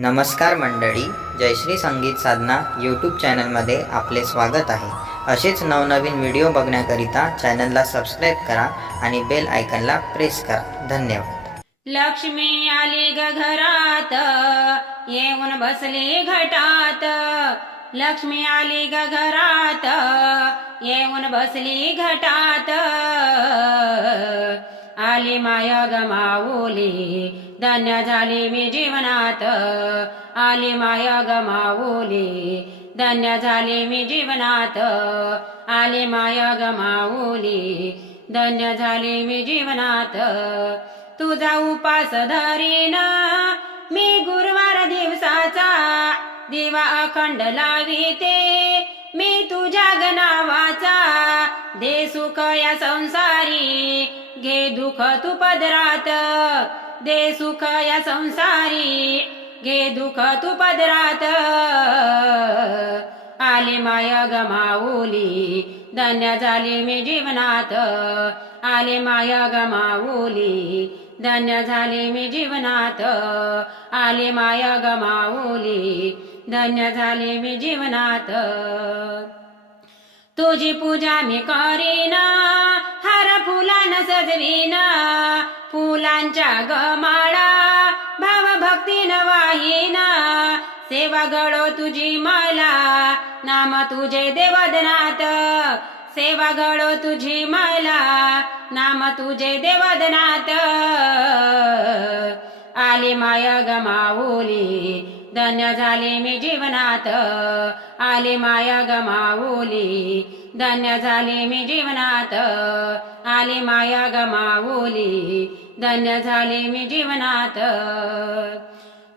नमस्कार मंडळी जयश्री संगीत साधना यूट्यूब चॅनलमध्ये आपले स्वागत आहे. असेच नवनवीन व्हिडिओ बघण्याकरिता चॅनलला सबस्क्राईब करा आणि बेल आयकनला प्रेस करा. धन्यवाद. लक्ष्मी आली ग घरात येऊन बसली घटात. लक्ष्मी आली ग घरात येऊन बसली घटात. झाली माया गमावली. धन्य झाली मी जीवनात. आली माया गमावली. धन्य झाली मी जीवनात. आली माया गमावली. धन्य झाली मी जीवनात. तुझा उपास धरीन. मी गुरुवार दिवसाचा दिवा अखंड लाविते. मी तुझ्या गणावाचा. दे सुख या संसारी. घे दुःख तू पदरात. दे सुख या संसारी. घे दुःख तू पदरात. आले माया गमावली. धन्य झाली मी जीवनात. आले माया गमावली. धन्य झाले मी जीवनात. आले माया गमावली. धन्य झाले मी जीवनात. तुझी पूजा मी करीना. हार फुलान सजवीन. फुलांच्या गमाळा भाव भक्तीन वाहीन. सेवा गळो तुझी मला नाम तुझे देवदनात सेवा गळो तुझी मला नाम तुझे देवदनात आली माया गमावली धन्य झाले मी जीवनात. आले माया गमावली. धन्य झाले मी जीवनात. आले माया गमावली. धन्य झाले मी जीवनात.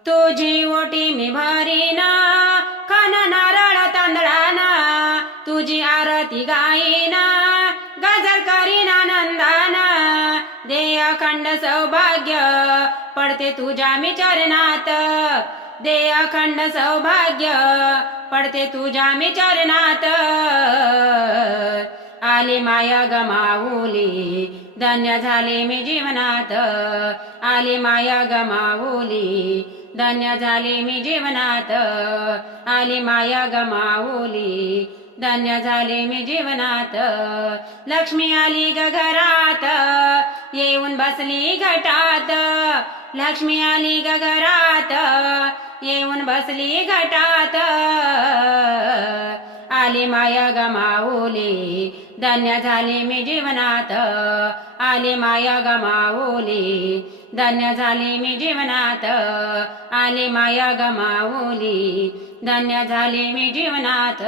तुझी ओटी मी भरीना. खान नारळ तांदळाना. तुझी आरती गाईना. गजर करीन आनंदाना दे अखंड सौभाग्य पडते तुझ्या मी चरणात. दे अखंड सौभाग्य पडते तुझ्या मी चरणात. आली माया गमावली धन्य झाले मी जीवनात. आली माया गमावली धन्य झाले मी जीवनात. आली माया गमावली धन्य झाले मी जीवनात. लक्ष्मी आली ग घरात येऊन बसली घटात. लक्ष्मी आली ग घरात. येऊन बसली घटात. आली माया गमावली धन्य झाली मी जीवनात. आली माया गमावली धन्य झाली मी जीवनात. आली माया गमावली धन्य झाली मी जीवनात.